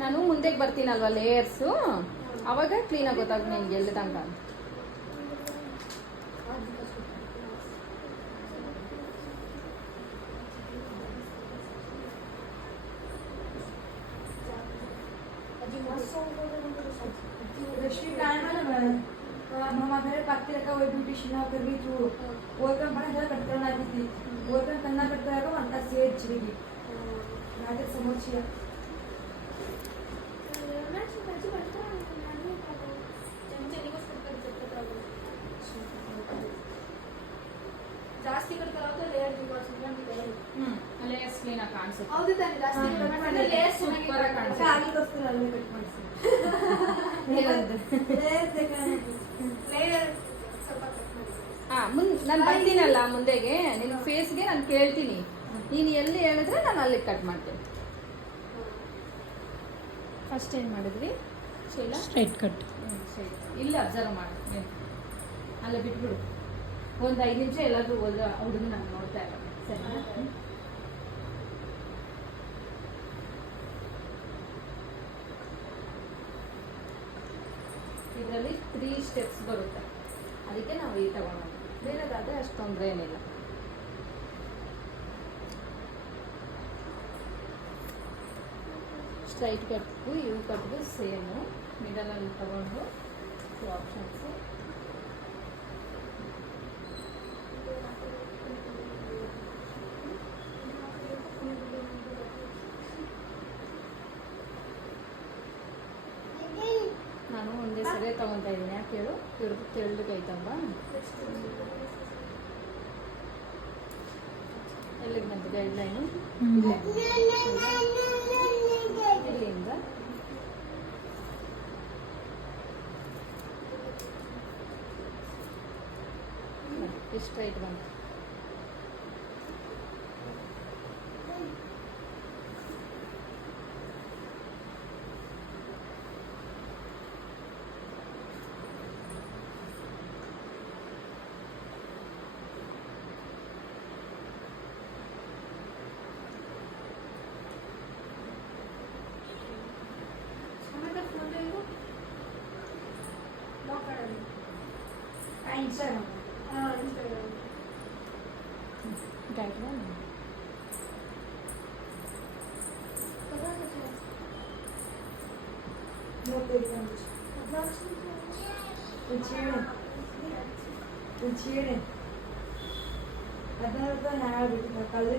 ನಾನು ಮುಂದೆ ಬರ್ತೀನಲ್ವ ಲೇಯರ್ಸು, ಅವಾಗ ಕ್ಲೀನಾಗಿ ಗೊತ್ತಾಗ ನಿನ್ಗೆ ಎಲ್ಲಿ ತನಕ ಅಂತ. हमारे पार्टी रखा वो ब्यूटिशियन कर भी तू वो कम पड़ा जरा कट करना भी थी वो कम करना करता है तो अंतर सेट चलेगी ना तो समझिए ಜಾಸ್ತಿ ಕಟ್ ಕರಾವತ ಲೇಯರ್ ಡಿಪಾರ್ಟ್ಮೆಂಟ್ ಇದೆ ಲೇಯರ್ಸ್ ಕ್ಲೀನಾಗಿ ಕಾಣಿಸುತ್ತೆ. ಹೌದು ತಾನೆ, ಜಾಸ್ತಿ ಕಟ್ ಮಾಡಿದ್ರೆ ಲೇಯರ್ಸ್ ಸೂಪರ್ ಆಗಿ ಕಾಣಿಸುತ್ತೆ. आगे तो फिर अलग कट ಮಾಡಿಸಿ ಲೇಯರ್ ಸ್ವಲ್ಪ ಕಟ್ ಮಾಡಿ. ನಾನು ಬರ್ತೀನಲ್ಲ ಮುಂದೆಗೆ ನಿನ್ನ ಫೇಸ್ಗೆ ನಾನು ಕೇಳ್ತೀನಿ, ನೀನು ಎಲ್ಲಿ ಹೇಳಿದ್ರೆ ನಾನು ಅಲ್ಲಿ ಕಟ್ ಮಾಡ್ತೀನಿ. ಫಸ್ಟ್ ಏನು ಮಾಡಿದ್ವಿ ಶೈಲ? Straight cut. ಇಲ್ಲಿ ಅಬ್ಸರ್ವ್ ಮಾಡಿ, ಅಲ್ಲ ಬಿಟ್ಬಿಡು. ಒಂದು 5 ನಿಮಿಷ ಎಲ್ಲಾದ್ರೂ ಹುಡುಗ ನಾನು ನೋಡ್ತಾ ಇಲ್ಲ, ಸರಿನಾ? ಇದರಲ್ಲಿ 3 ಸ್ಟೆಪ್ಸ್ ಬರುತ್ತೆ, ಅದಕ್ಕೆ ನಾವು ಈ ತಗೊಂಡು ಬೇರೆದಾದರೆ ಅಷ್ಟು ತೊಂದರೆ ಏನಿಲ್ಲ. ಸ್ಟ್ರೈಟ್ ಕಟ್ಗೂ ಇವು ಕಟ್ಗೂ ಸೇಮು, ಮಿಡಲಲ್ಲಿ ತಗೊಂಡು ಆಪ್ಷನ್ಸು. ನಾನು ಒಂದೇ ಸರಿ ತಗೊತಾ ಇದ್ದೀನಿ, ಯಾಕೆ ಹೇಳು? ಇವ್ರದ್ದು ತೆಳ್ಳಗೈತಲ್ವಾ? ಎಲ್ಲಿಗೆ ಬಂತು ಗೈಡ್ಲೈನು? ಇಲ್ಲಿಂದ ಎಷ್ಟು ಸ್ಟ್ರೈಟ್ ಬಂತು. इंस्टाग्राम ಗೈಡ್ಲೈನ್ ಅದನ್ನ ನಾನು ಹೇಳ್ಬಿಟ್ಟು ಕಳ್ಳ